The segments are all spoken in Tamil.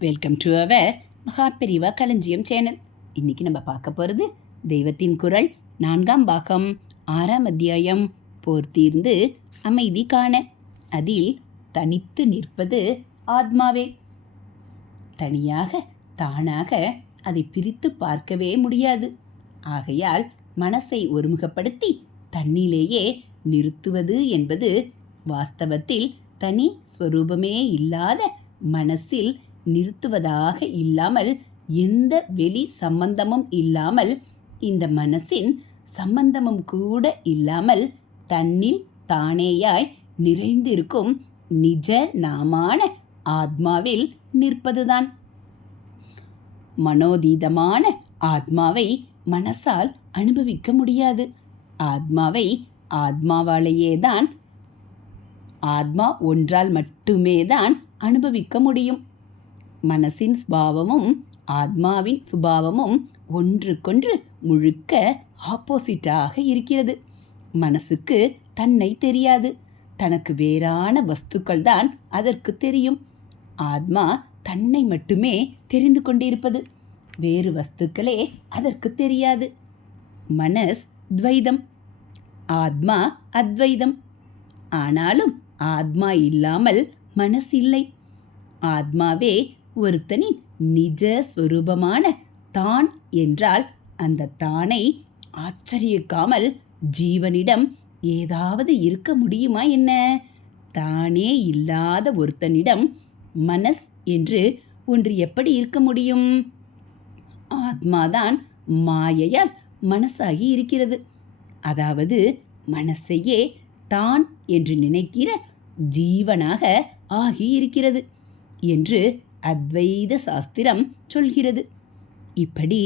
வெல்கம் டு அவர் மகாபெரிவா களஞ்சியம் சேனல். இன்னைக்கு நம்ம பார்க்க போகிறது தெய்வத்தின் குரல் 4ஆம் பாகம் 6ஆம் அத்தியாயம் போர் தீர்ந்து அமைதி காண. அதில் தனித்து நிற்பது ஆத்மாவே. தனியாக தானாக அதை பிரித்து பார்க்கவே முடியாது. ஆகையால் மனசை ஒருமுகப்படுத்தி தன்னிலேயே நிறுத்துவது என்பது வாஸ்தவத்தில் தனி ஸ்வரூபமே இல்லாத மனசில் நிறுத்துவதாக இல்லாமல், எந்த வெளி சம்பந்தமும் இல்லாமல், இந்த மனசின் சம்பந்தமும் கூட இல்லாமல் தன்னில் தானேயாய் நிறைந்திருக்கும் நிஜ நாமான ஆத்மாவில் நிற்பதுதான். மனோதீதமான ஆத்மாவை மனசால் அனுபவிக்க முடியாது. ஆத்மாவை ஆத்மாவாலேயேதான், ஆத்மா ஒன்றால் மட்டுமே தான் அனுபவிக்க முடியும். மனசின் சுபாவமும் ஆத்மாவின் சுபாவமும் ஒன்றுக்கொன்று முழுக்க ஆப்போசிட்டாக இருக்கிறது. மனசுக்கு தன்னை தெரியாது. தனக்கு வேறான வஸ்துக்கள் தான் அதற்கு தெரியும். ஆத்மா தன்னை மட்டுமே தெரிந்து கொண்டிருப்பது. வேறு வஸ்துக்களே அதற்கு தெரியாது. மனஸ் துவைதம், ஆத்மா அத்வைதம். ஆனாலும் ஆத்மா இல்லாமல் மனசு இல்லை. ஆத்மாவே ஒருத்தனின் நிஜ ஸ்வரூபமான தான் என்றால், அந்த தானை ஆச்சரியிக்காமல் ஜீவனிடம் ஏதாவது இருக்க முடியுமா என்ன? தானே இல்லாத ஒருத்தனிடம் மனஸ் என்று ஒன்று எப்படி இருக்க முடியும்? ஆத்மாதான் மாயையால் மனசாகி இருக்கிறது. அதாவது மனசையே தான் என்று நினைக்கிற ஜீவனாக ஆகியிருக்கிறது என்று அத்வைத சாஸ்திரம் சொல்கிறது. இப்படி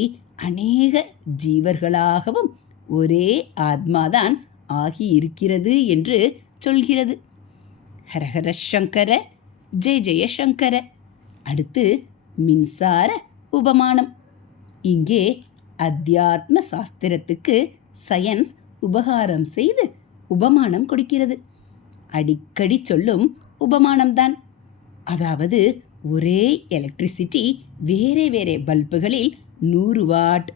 அநேக ஜீவர்களாகவும் ஒரே ஆத்மாதான் ஆகியிருக்கிறது என்று சொல்கிறது. ஹரஹர சங்கர, ஜெய ஜெய சங்கர. அடுத்து மின்சார உபமானம். இங்கே அத்தியாத்ம சாஸ்திரத்துக்கு சயன்ஸ் உபகாரம் செய்து உபமானம் கொடுக்கிறது. அடிக்கடி சொல்லும் உபமானம்தான். அதாவது ஒரே எலக்ட்ரிசிட்டி வேறே வேறே பல்புகளில் 100 வாட்,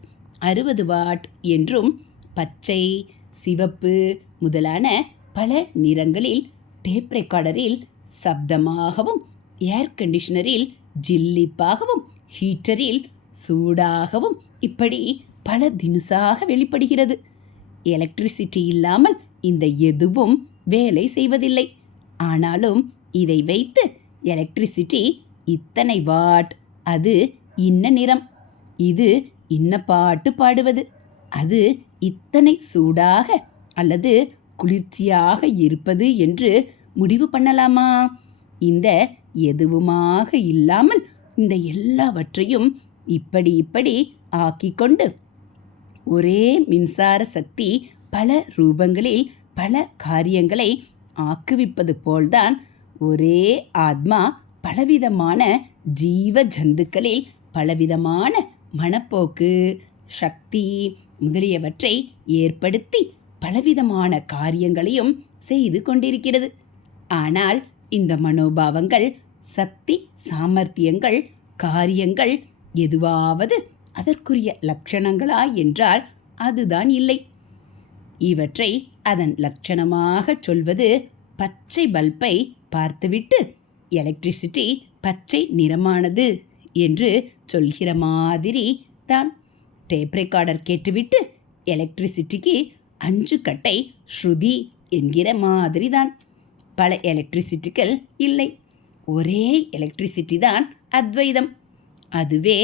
60 வாட் என்றும், பச்சை, சிவப்பு முதலான பல நிறங்களில், டேப் ரெக்கார்டரில் சப்தமாகவும், ஏர் கண்டிஷனரில் ஜில்லிப்பாகவும், ஹீட்டரில் சூடாகவும், இப்படி பல தினுசாக வெளிப்படுகிறது. எலக்ட்ரிசிட்டி இல்லாமல் இந்த எதுவும் வேலை செய்வதில்லை. ஆனாலும் இதை வைத்து எலக்ட்ரிசிட்டி இத்தனை வாட், அது இன்ன நிறம், இது இன்ன பாட்டு பாடுவது, அது இத்தனை சூடாக அல்லது குளிர்ச்சியாக இருப்பது என்று முடிவு பண்ணலாமா? இந்த எதுவுமாக இல்லாமல் இந்த எல்லாவற்றையும் இப்படி இப்படி ஆக்கிக்கொண்டு ஒரே மின்சார சக்தி பல ரூபங்களில் பல காரியங்களை ஆக்குவிப்பது போல்தான் ஒரே ஆத்மா பலவிதமான ஜீவ ஜந்துக்களில் பலவிதமான மனப்போக்கு, சக்தி முதலியவற்றை ஏற்படுத்தி பலவிதமான காரியங்களையும் செய்து கொண்டிருக்கிறது. ஆனால் இந்த மனோபாவங்கள், சக்தி, சாமர்த்தியங்கள், காரியங்கள் எதுவாவது அதற்குரிய லட்சணங்களா என்றால் அதுதான் இல்லை. இவற்றை அதன் லட்சணமாக சொல்வது பச்சை பல்பை பார்த்துவிட்டு எலக்ட்ரிசிட்டி பச்சை நிறமானது என்று சொல்கிற மாதிரி தான். டேப் ரெக்கார்டர் கேட்டுவிட்டு எலக்ட்ரிசிட்டிக்கு 5 கட்டை ஸ்ருதி என்கிற மாதிரி தான். பல எலக்ட்ரிசிட்டிகள் இல்லை. ஒரே எலக்ட்ரிசிட்டி தான் அத்வைதம். அதுவே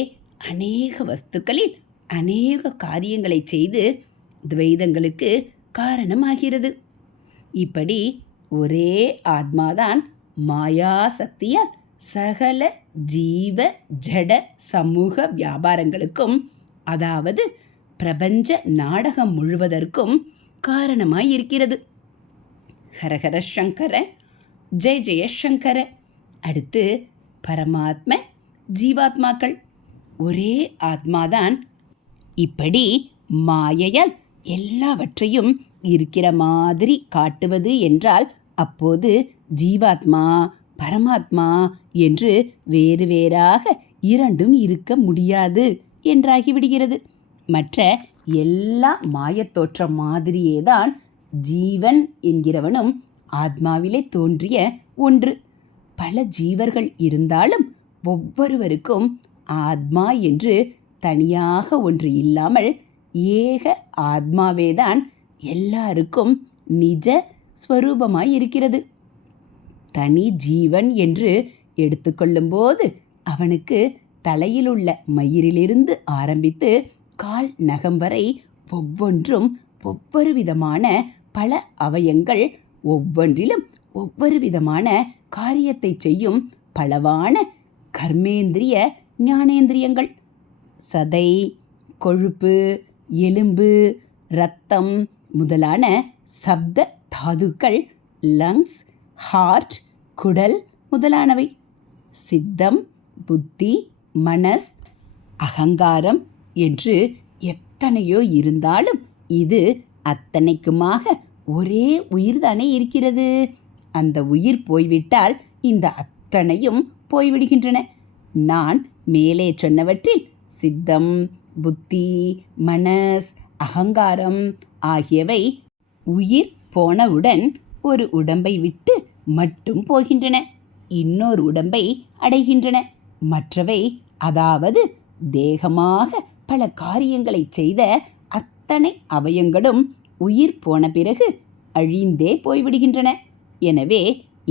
அநேக வஸ்துக்களில் அநேக காரியங்களை செய்து துவைதங்களுக்கு காரணமாகிறது. இப்படி ஒரே ஆத்மாதான் மாயா சக்தியால் சகல ஜீவ ஜட சமூக வியாபாரங்களுக்கும், அதாவது பிரபஞ்ச நாடகம் முழுவதற்கும் காரணமாயிருக்கிறது. ஹரஹர சங்கர, ஜெய ஜெய சங்கர. அடுத்து பரமாத்ம ஜீவாத்மாக்கள். ஒரே ஆத்மாதான் இப்படி மாயையால் எல்லாவற்றையும் இருக்கிற மாதிரி காட்டுவது என்றால், அப்போது ஜீவாத்மா பரமாத்மா என்று வேறு வேறாக இரண்டும் இருக்க முடியாது என்றாகிவிடுகிறது. மற்ற எல்லா மாயத்தோற்றம் மாதிரியேதான் ஜீவன் என்கிறவனும் ஆத்மாவிலே தோன்றிய ஒன்று. பல ஜீவர்கள் இருந்தாலும் ஒவ்வொருவருக்கும் ஆத்மா என்று தனியாக ஒன்று இல்லாமல் ஏக ஆத்மாவேதான் எல்லாருக்கும் நிஜ ஸ்வரூபமாய் இருக்கிறது. தனி ஜீவன் என்று எடுத்துக்கொள்ளும்போது அவனுக்கு தலையிலுள்ள மயிரிலிருந்து ஆரம்பித்து கால் நகம் வரை ஒவ்வொன்றும் ஒவ்வொரு விதமான பல அவயங்கள், ஒவ்வொன்றிலும் ஒவ்வொரு விதமான காரியத்தை செய்யும் பலவான கர்மேந்திரிய ஞானேந்திரியங்கள். சதை, கொழுப்பு, எலும்பு, இரத்தம் முதலான சப்த தாதுக்கள், லங்ஸ், ஹார்ட், குடல் முதலானவை. சித்தம், புத்தி, மனஸ், அகங்காரம் என்று எத்தனையோ இருந்தாலும் இது அத்தனைக்குமாக ஒரே உயிர்தானே இருக்கிறது. அந்த உயிர் போய்விட்டால் இந்த அத்தனையும் போய்விடுகின்றன. நான் மேலே சொன்னவற்றில் சித்தம், புத்தி, மனஸ், அகங்காரம் ஆகியவை உயிர் போனவுடன் ஒரு உடம்பை விட்டு மட்டும் போகின்றன, இன்னொரு உடம்பை அடைகின்றன. மற்றவை, அதாவது தேகமாக பல காரியங்களை செய்த அத்தனை அவயங்களும் உயிர் போன பிறகு அழிந்தே போய்விடுகின்றன. எனவே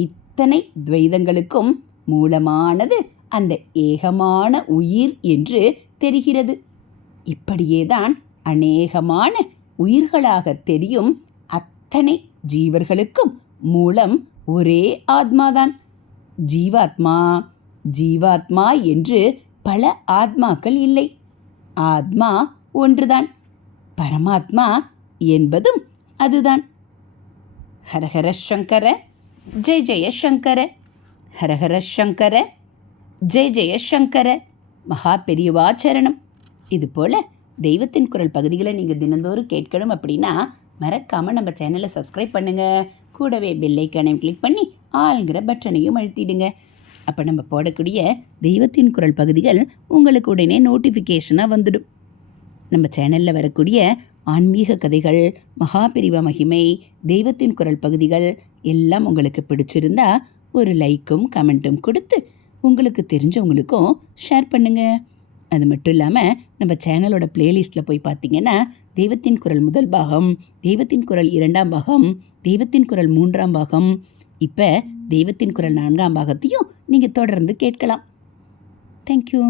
இத்தனை துவைதங்களுக்கும் மூலமானது அந்த ஏகமான உயிர் என்று தெரிகிறது. இப்படியேதான் அநேகமான உயிர்களாக தெரியும் அத்தனை ஜீவர்களுக்கும் மூலம் ஒரே ஆத்மாதான். ஜீவாத்மா ஜீவாத்மா என்று பல ஆத்மாக்கள் இல்லை. ஆத்மா ஒன்றுதான். பரமாத்மா என்பதும் அதுதான். ஹரஹர சங்கர ஜெய ஜெய சங்கர, ஹரஹர சங்கர ஜெய ஜெய சங்கர. மகா பெரியவாச்சரணம். இதுபோல் தெய்வத்தின் குரல் பகுதிகளை நீங்கள் தினந்தோறும் கேட்கணும் அப்படின்னா மறக்காமல் நம்ம சேனலை சப்ஸ்கிரைப் பண்ணுங்கள். கூடவே பெல்லைக்கானையும் கிளிக் பண்ணி ஆளுங்கிற பட்டனையும் அழுத்திடுங்க. அப்போ நம்ம போடக்கூடிய தெய்வத்தின் குரல் பகுதிகள் உங்களுக்கு உடனே நோட்டிஃபிகேஷனாக வந்துடும். நம்ம சேனலில் வரக்கூடிய ஆன்மீக கதைகள், மகாபெரிவா மகிமை, தெய்வத்தின் குரல் பகுதிகள் எல்லாம் உங்களுக்கு பிடிச்சிருந்தா ஒரு லைக்கும் கமெண்ட்டும் கொடுத்து உங்களுக்கு தெரிஞ்சவங்களுக்கும் ஷேர் பண்ணுங்கள். அது மட்டும் இல்லாமல் நம்ம சேனலோட பிளேலிஸ்ட்டில் போய் பார்த்தீங்கன்னா தெய்வத்தின் குரல் முதல் பாகம், தெய்வத்தின் குரல் 2ஆம் பாகம், தெய்வத்தின் குரல் 3ஆம் பாகம், இப்போ தெய்வத்தின் குரல் 4ஆம் பாகத்தையும் நீங்கள் தொடர்ந்து கேட்கலாம். தேங்க்யூ.